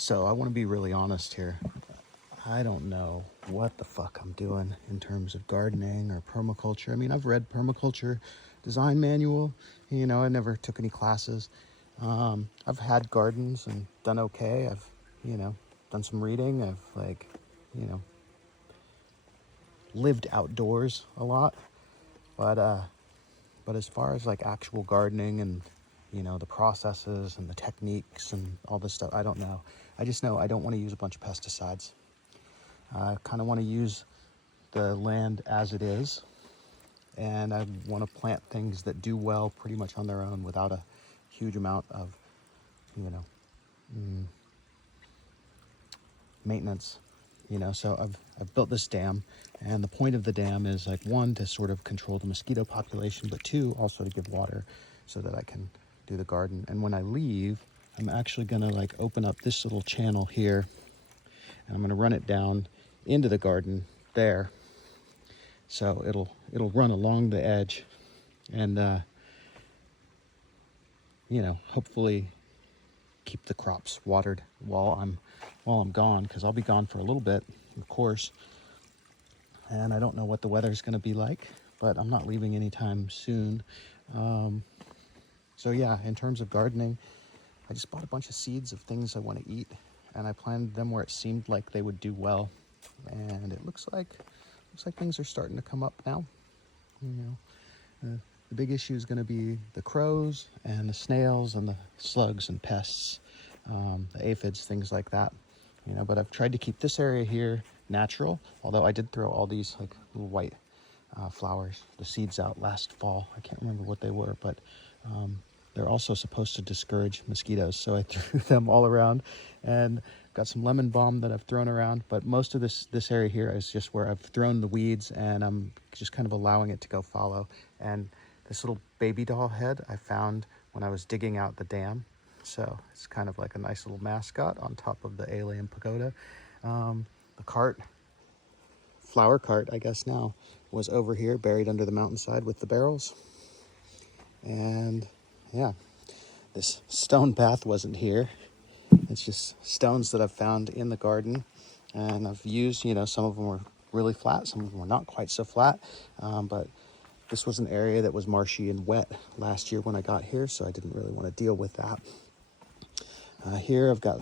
So I want to be really honest here. I don't know what the fuck I'm doing in terms of gardening or permaculture. I mean, I've read permaculture design manual. I never took any classes. I've had gardens and done okay. I've, done some reading. I've you know, lived outdoors a lot. But as far as like actual gardening and, the processes and the techniques and all this stuff, I don't know. I just know I don't want to use a bunch of pesticides. I kind of want to use the land as it is, and I want to plant things that do well pretty much on their own without a huge amount of, you know, maintenance. So I've built this dam, and the point of the dam is like, one, to sort of control the mosquito population, but two, also to give water so that I can do the garden. And when I leave, I'm actually gonna like open up this little channel here, and I'm gonna run it down into the garden there. So it'll run along the edge, and hopefully keep the crops watered while I'm gone, because I'll be gone for a little bit, of course. And I don't know what the weather's going to be like, but I'm not leaving anytime soon. So yeah, in terms of gardening, I just bought a bunch of seeds of things I want to eat, and I planted them where it seemed like they would do well. And it looks like things are starting to come up now. The big issue is going to be the crows and the snails and the slugs and pests, the aphids, things like that. But I've tried to keep this area here natural, although I did throw all these like little white flowers, the seeds out last fall. I can't remember what they were, but they're also supposed to discourage mosquitoes. So I threw them all around, and got some lemon balm that I've thrown around. But most of this area here is just where I've thrown the weeds, and I'm just kind of allowing it to go fallow. And this little baby doll head I found when I was digging out the dam. So it's kind of like a nice little mascot on top of the alien pagoda. The flower cart, I guess now, was over here buried under the mountainside with the barrels. And yeah, this stone path wasn't here. It's just stones that I've found in the garden, and I've used, some of them were really flat, some of them were not quite so flat, but this was an area that was marshy and wet last year when I got here, so I didn't really want to deal with that. Here I've got,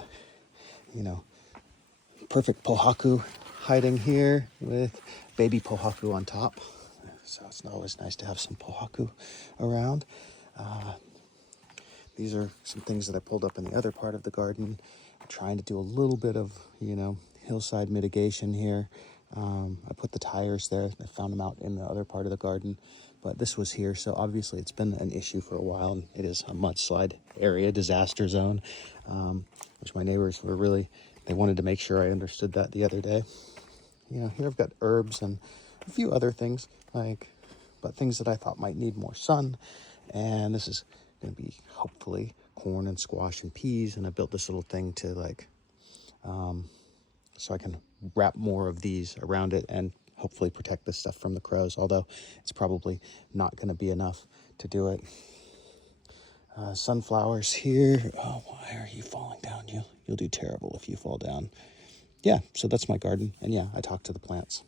perfect pohaku hiding here with baby pohaku on top. So it's always nice to have some pohaku around. These are some things that I pulled up in the other part of the garden. I'm trying to do a little bit of, hillside mitigation here. I put the tires there. I found them out in the other part of the garden, but this was here. So obviously it's been an issue for a while, and it is a mudslide area, disaster zone, which my neighbors they wanted to make sure I understood that the other day. Here I've got herbs and a few other things, but things that I thought might need more sun. And this is going to be hopefully corn and squash and peas. And I built this little thing to so I can wrap more of these around it and hopefully protect this stuff from the crows, although it's probably not going to be enough to do it. Sunflowers here. Oh, why are you falling down? You'll do terrible if you fall down. Yeah, so that's my garden. And yeah, I talk to the plants.